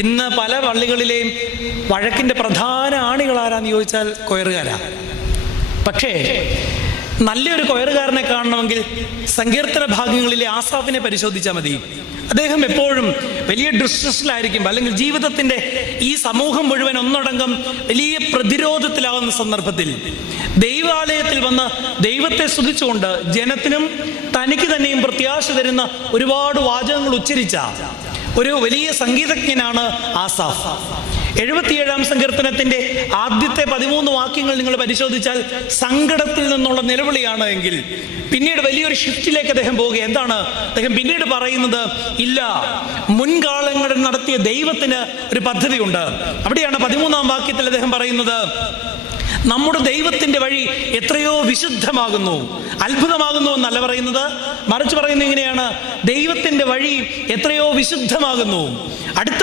ഇന്ന് പല പള്ളികളിലെയും വഴക്കിൻ്റെ പ്രധാന ആണികളാരാന്ന് ചോദിച്ചാൽ കൊയറുകാരാ. പക്ഷേ നല്ലൊരു കൊയറുകാരനെ കാണണമെങ്കിൽ സങ്കീർത്തന ഭാഗങ്ങളിലെ ആസാഫിനെ പരിശോധിച്ചാൽ മതി. അദ്ദേഹം എപ്പോഴും വലിയ ഡിസ്ട്രസ്സിലായിരിക്കും, അല്ലെങ്കിൽ ജീവിതത്തിൻ്റെ ഈ സമൂഹം മുഴുവൻ ഒന്നടങ്കം വലിയ പ്രതിരോധത്തിലാവുന്ന സന്ദർഭത്തിൽ ദൈവാലയത്തിൽ വന്ന് ദൈവത്തെ സ്തുതിച്ചുകൊണ്ട് ജനത്തിനും തനിക്ക് തന്നെയും പ്രത്യാശ തരുന്ന ഒരുപാട് വാചകങ്ങൾ ഉച്ചരിച്ച ഒരു വലിയ സംഗീതജ്ഞനാണ് ആസാഫ്. 77-ാം സങ്കീർത്തനത്തിന്റെ ആദ്യത്തെ 13 വാക്യങ്ങൾ നിങ്ങൾ പരിശോധിച്ചാൽ സങ്കടത്തിൽ നിന്നുള്ള നിലവിളിയാണ് എങ്കിൽ പിന്നീട് വലിയൊരു ഷിഫ്റ്റിലേക്ക് അദ്ദേഹം പോവുക. എന്താണ് അദ്ദേഹം പിന്നീട് പറയുന്നത്? ഇല്ല, മുൻകാലങ്ങളിൽ നടത്തിയ ദൈവത്തിന് ഒരു പദ്ധതിയുണ്ട്. അവിടെയാണ് 13-ാം വാക്യത്തിൽ അദ്ദേഹം പറയുന്നത്, നമ്മുടെ ദൈവത്തിന്റെ വഴി എത്രയോ വിശുദ്ധമാകുന്നു, അത്ഭുതമാകുന്നു എന്നല്ല പറയുന്നത്, മറിച്ച് പറയുന്നത് ഇങ്ങനെയാണ്, ദൈവത്തിന്റെ വഴി എത്രയോ വിശുദ്ധമാകുന്നു. അടുത്ത